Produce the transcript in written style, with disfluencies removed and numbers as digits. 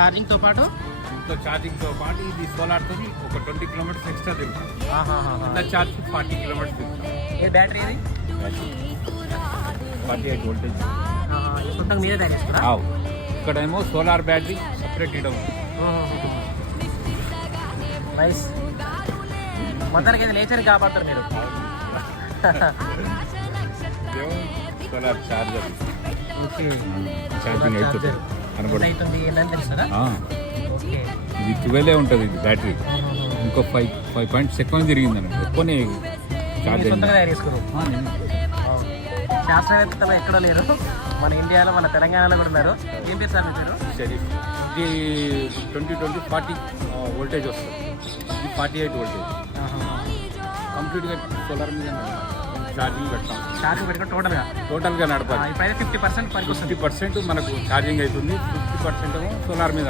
ఛార్జింగ్తో పాటు ఇది సోలార్తో ఒక 20 కిలోమీటర్స్ ఎక్స్ట్రా తిరుగుతాం. ఇట్లా ఛార్జ్ 40 కిలోమీటర్స్ తిరుగుతాం. ఏ బ్యాటరీ ఇది 48 వోల్టేజ్. సొంతంగా మీరే తయారు చేస్తారా? ఇక్కడేమో సోలార్ బ్యాటరీ సపరేట్ ఇవ్వడం. నైస్. మొత్తానికి ఇది నేచర్ కాపాడతారు మీరు. Solar charger okay. ఛార్జింగ్ అవుతుంది అవుతుంది ఏంటని తెలుస్తుందా? ఓకే. ఇది 12 ఉంటుంది ఇది బ్యాటరీ. ఇంకో 5 పాయింట్స్ ఎక్కువ తిరిగిందండి. ఎక్కువనే ఛార్జ్ సొంతంగా తయారు చేసుకున్నారు. శాస్త్రవేత్తలు ఎక్కడో లేరు, మన ఇండియాలో మన తెలంగాణలో కూడా ఉన్నారు. ఏం పేరు సార్ మీ పేరు? షరీఫ్. ఇది 20 40 వోల్టేజ్ వస్తుంది. ఇది 48 వోల్టేజ్. కంప్లీట్గా సోలార్ మీద ఛార్జింగ్ పెడతాం. ఛార్జింగ్ పెట్టుకుని టోటల్గా నడపాలి. ఇప్పుడైతే 50% 50% మనకు ఛార్జింగ్ అవుతుంది. 50% సోలార్ మీద